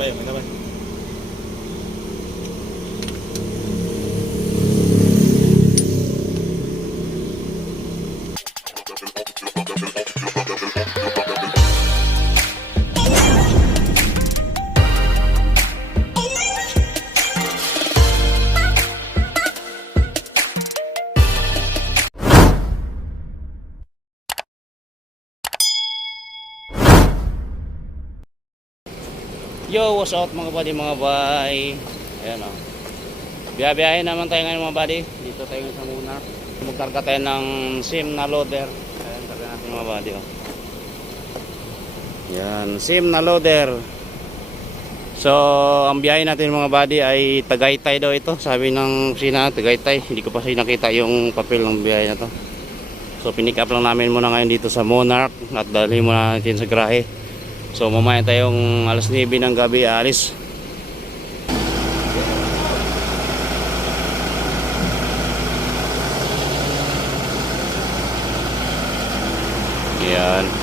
sabay, may sabay. Yo, what's up mga buddy, mga bay? Ayan o. Biyabiyahin naman tayo ngayon mga buddy. Dito tayo sa muna. Magkarga tayo ng SIM na loader. Ayan, karga natin mga buddy o. Yan, SIM na loader. So, ang biyahe natin mga buddy ay Tagaytay daw ito. Sabi ng sina, Tagaytay. Hindi ko pa siya nakita yung papel ng biyahe na to. So, pinick up lang namin muna ngayon dito sa Monarch at dalhin muna natin sa Grahe. So mamaya tayong alas 9 ng gabi alis. Yan.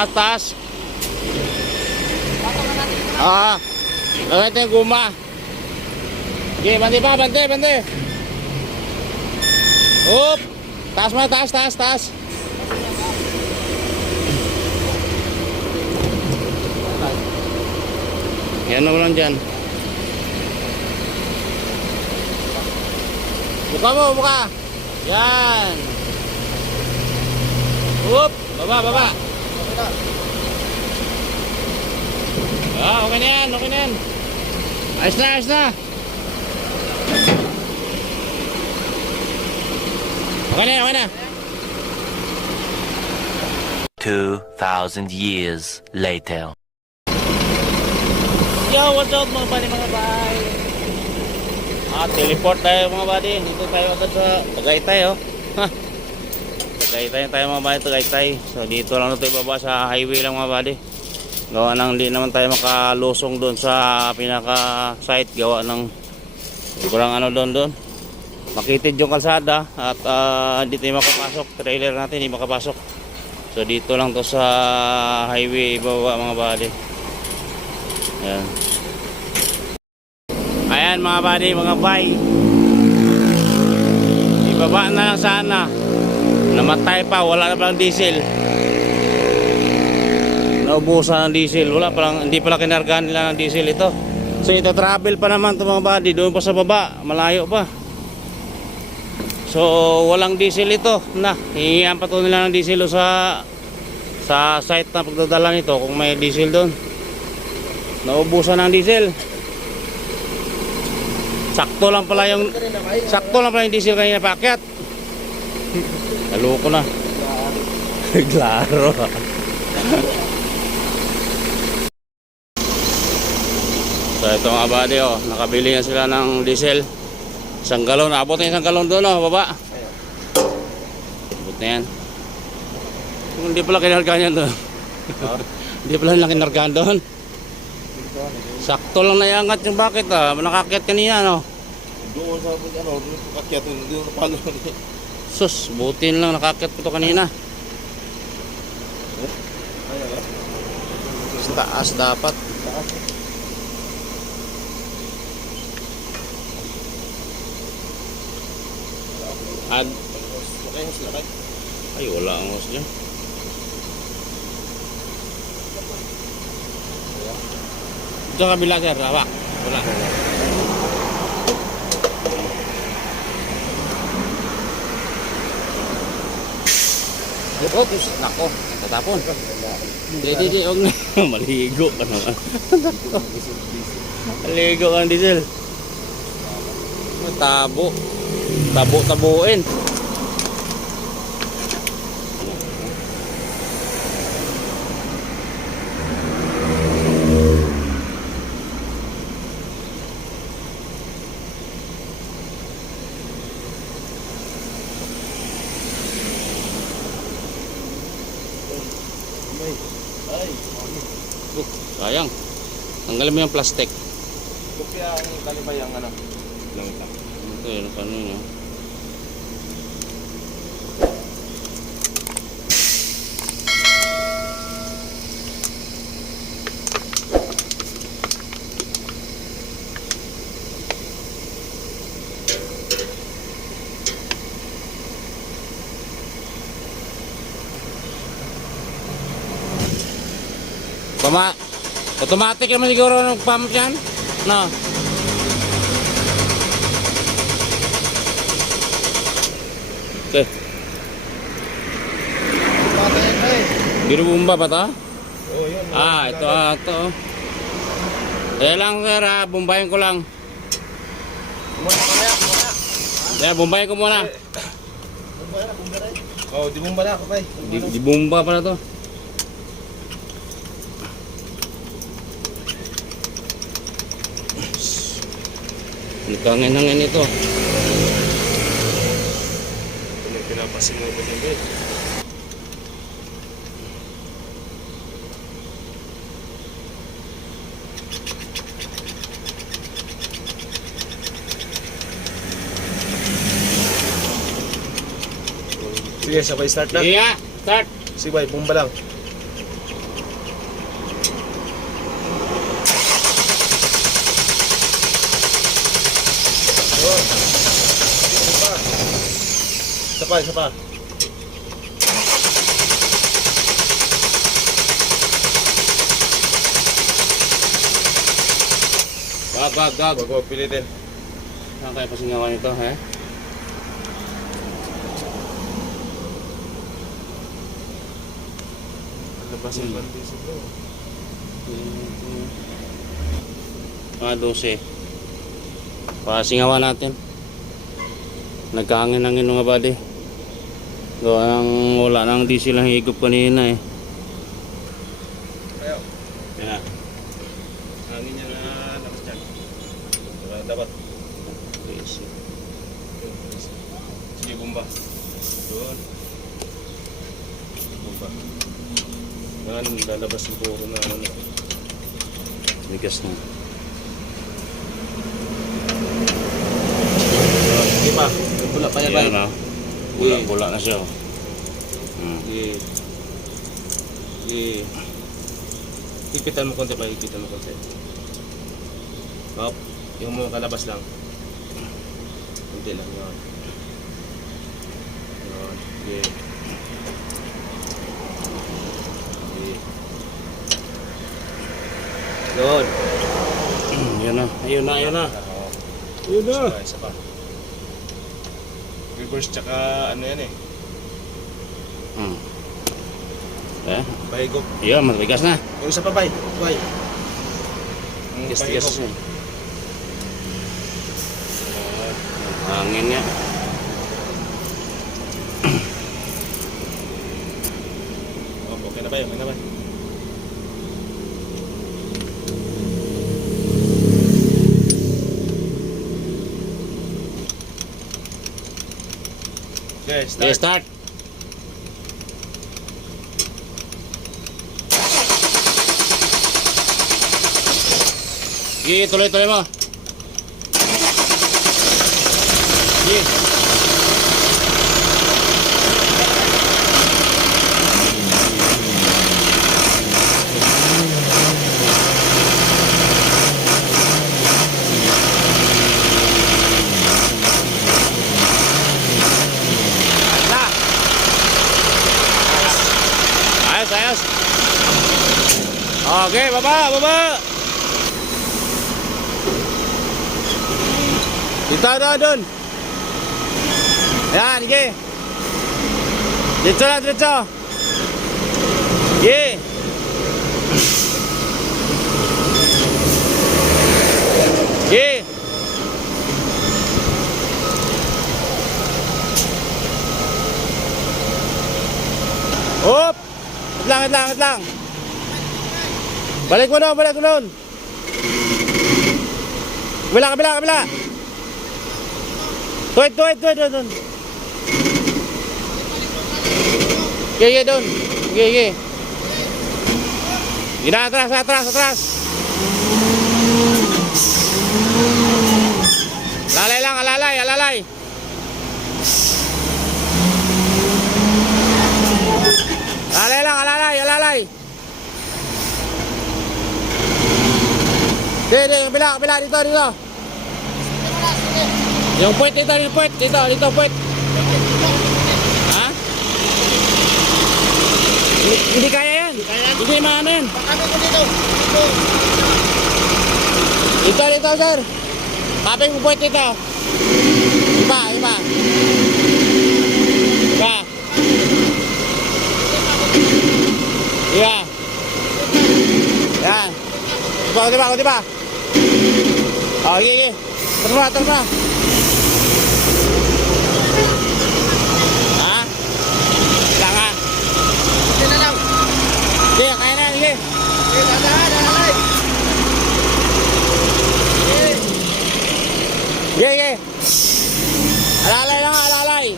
Taas, taas. Ah. Lagay ito yung guma. Okay, bante pa, bante, bante. Up. Taas mo, taas, taas, taas. Yan na mo lang dyan. Buka mo, buka. Yan. Up. Baba, baba. Ah, okay na yan, okay na yan. Ayos na, ayos na. Okay na, okay na. 2,000 years later. Yo, what's up mga buddy, mga bay? Ah, teleport tayo mga buddy. Dito tayo agad sa Tagaytay, oh. Ha. Tagaytay tayo mga buddy, Tagaytay. So dito lang na tayo baba sa highway lang mga buddy. Gawa ng hindi naman tayo makalusong doon sa pinaka site. Gawa ng sobrang ano doon doon. Makitid yung kalsada at ah, hindi tayo makapasok. Trailer natin hindi makapasok. So dito lang to sa highway baba mga buddy. Ayan. Ayan mga buddy, mga bay. Ibaba na lang sana. Namatay pa, wala na palang diesel. Naubusan ng diesel. Wala palang, hindi pala kinargahan nila ng diesel ito. So ito travel pa naman to mga buddy. Doon pa sa baba, malayo pa. So walang diesel ito. Na, hihingihan pa to nila ng diesel sa sa site na pagdadala nito kung may diesel doon. Naubusan ng diesel. Sakto lang pala yung sakto lang pala yung diesel kanina paakyat. Naloko na. Klaro. so ito mga buddy oh, nakabili na sila ng diesel. Isang galon, abot na isang galon doon oh, baba. Abot na yan. Kung hindi pala kinargahan yan doon. hindi pala nila kinargahan doon. Sakto lang naiangat yung bakit ah. Nakakit kanina no. Doon sa ano, akyat doon palo. Sus, butin lang nakakit ko to kanina. Sa taas dapat. Kay. ay wala ang hose dyan. Dito sa kabila, sir. Hawak. Wala. Oh, nako. Tatapon. Hindi, hindi. Huwag na. Maligo ka naman. Maligo ka ng diesel. Tabo. Tabo-tabuin. Oh, Tanggalin mo yung plastic. Kaya ang kalibay ang ano. Lang ito. Ito yun, paano yun? Automatic naman siguro ng pump yan. No. Okay. Patay ay. Biro bumba ba to? Oh, yun. Ah, ito ah, ito. Kaya lang sir, ah, bumbayin ko lang. Muna kamaya, muna. Kaya bumbayin ko muna. Oh, di mo bala, kapay. Di, di bumba pala to. Nagkangin-hangin ito. Pinapasin mo ba din, Sige, sabay start na. Iya, start. Sige, bumba lang. Oh. Isa pa. Isa pa, isa pa. Gag, gag, gag. Wag, wag, pilitin. Saan kaya pasingawan ito, ha? Labasin pa rin dito. Mga 12. Pasingawan natin. Nagkahangin-hangin mga body. Gawa ng wala nang diesel ang higop kanina eh. Ayaw. Yan. Hangin niya na labas dyan. Dapat. Sige, bumba. Doon. Bumba. Yan, lalabas yung puro na ano. Bigas na. Sige pa. Bula pa yan, bay. Bula-bula na siya. oh. Hmm. Sige. Sige. Hipitan mo konti ba? Hipitan mo konti. Hop. Yung mo kalabas lang. Kunti lang yun. Yun. Sige. Sige. Yun. Yan na. Ayun na, ayun na. Ayun na. Pa, isa pa. Reverse tsaka ano yan eh. Hmm. Eh, Bahigop. yun, matigas na. Yung isa pa bay. Bay. Yung Tigas-tigas siya. Hangin nga. Oh, okay na ba? Okay na ba? Okay, start. Okay, start. Sige, tuloy-tuloy mo. Okay, baba, baba. Dito na doon. Yan, sige. Dito na, dito. Sige. Sige. Op! Wait lang, wait lang, wait lang. Balik mo doon, balik mo doon. Kabila, kabila, kabila. Tuwid, tuwid, tuwid, tuwid, tuwid. Sige, doon. Sige, sige. Sige na, atras, atras, atras. Di, di, kabila, kabila, dito, dito. Yung puwet dito, yung puwet, dito, dito, puwet. Ha? Hindi, hindi kaya yan. Hindi maano yan. Dito, dito, sir. Kaping puwet dito. Iba, iba. Iba. Iba. Yan. Diba, diba, diba? Oh, iya, iya. Terus na, terus na. Ha? Lang ha? Sige, kaya na, sige. Sige, sige. Alalay lang, alalay.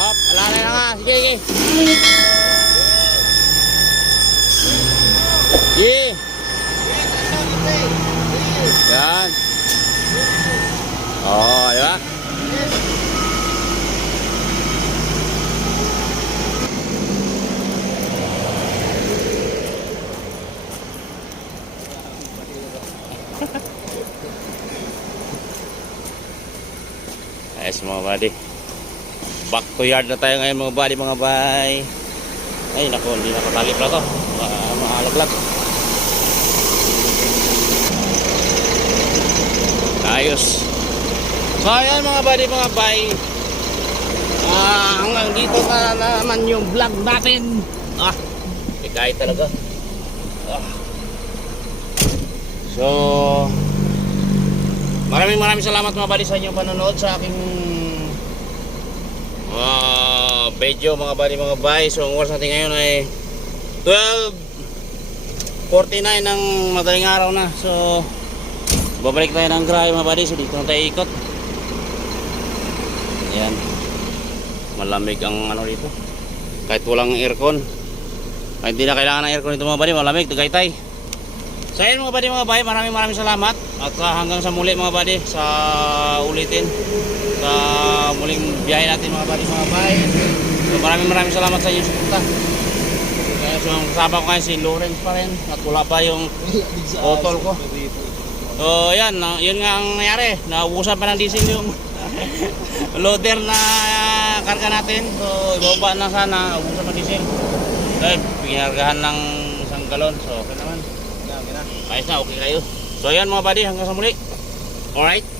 Hop, alalay lang ha. Sige, sige. Sige. Yan. Oh, di ba? Ayos mga buddy. Back to yard na tayo ngayon mga buddy mga bay. Ay nako, hindi nakatali pala to. Ma- Mahalaglag. Ayos. So ayan mga buddy mga bay. Ah, hanggang dito na naman yung vlog natin. Ah, ikay talaga. Ah. So, maraming maraming salamat mga buddy sa inyong panonood sa aking ah video mga buddy mga bay. So, ang oras natin ngayon ay 12.49 ng madaling araw na. So, babalik tayo ng grahe mga buddy. So, dito na tayo ikot. Ayan. Malamig ang ano dito. Kahit walang aircon. Kahit hindi na kailangan ng aircon dito mga buddy. Malamig. Tagaytay. So ayun mga buddy mga buddy. Maraming maraming salamat. At ah, hanggang sa muli mga buddy. Sa ulitin. Sa muling biyahe natin mga buddy mga buddy. So maraming maraming salamat sa inyong suporta. Kaya so kasama ko ngayon si Lawrence pa rin. At wala pa yung botol ko. So yan, yun nga ang nangyari. Naubusan pa ng diesel yung loader na karga natin. So ibaba na sana, ubusan pa diesel. Dahil pinargahan ng isang galon. So okay naman. Ayos na, okay kayo. So yan mga buddy, hanggang sa muli. Alright.